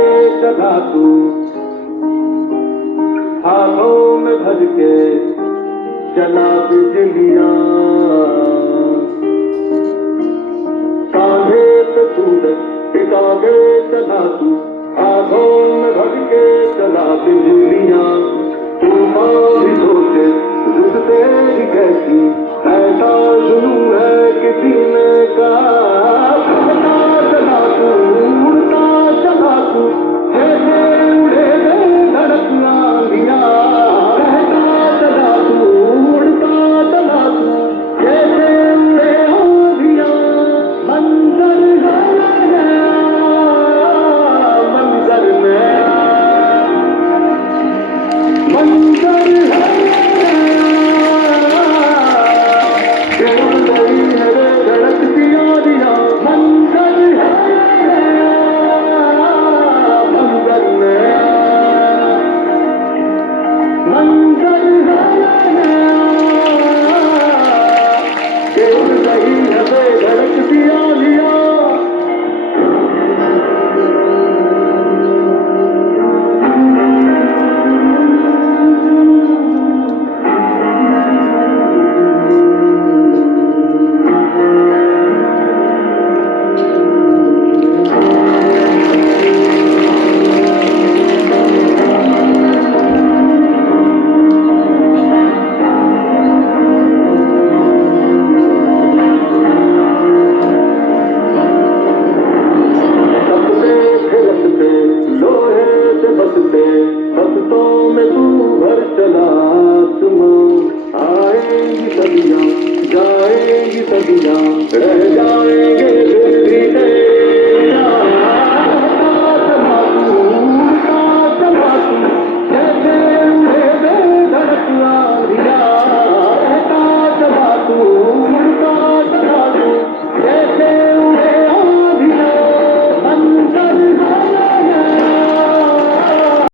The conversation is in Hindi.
के चला तू, हाथों में भर के चला बिजलियां, कांधे पे सूरज टिका के चला तू, हाथों में भर के चला बिजलियां। तूफान भी सोचे रुक तेरी कैसी, ऐसा जुनून है किसी ने कहा। उड़ता चला तू, उड़ता चला तू, जैसे उड़े गए धड़क आंधियां। रहता चला तू, उड़ता चला तू, जैसे उड़े आंधियां। मंजर नया, मंजर नया, मंजर है धड़कती आंधियां। मंजर है मंजर नया, मंजर है उड़ रही है धड़कती आंधियां। लोहे से बसते बसतों में तू भर चला,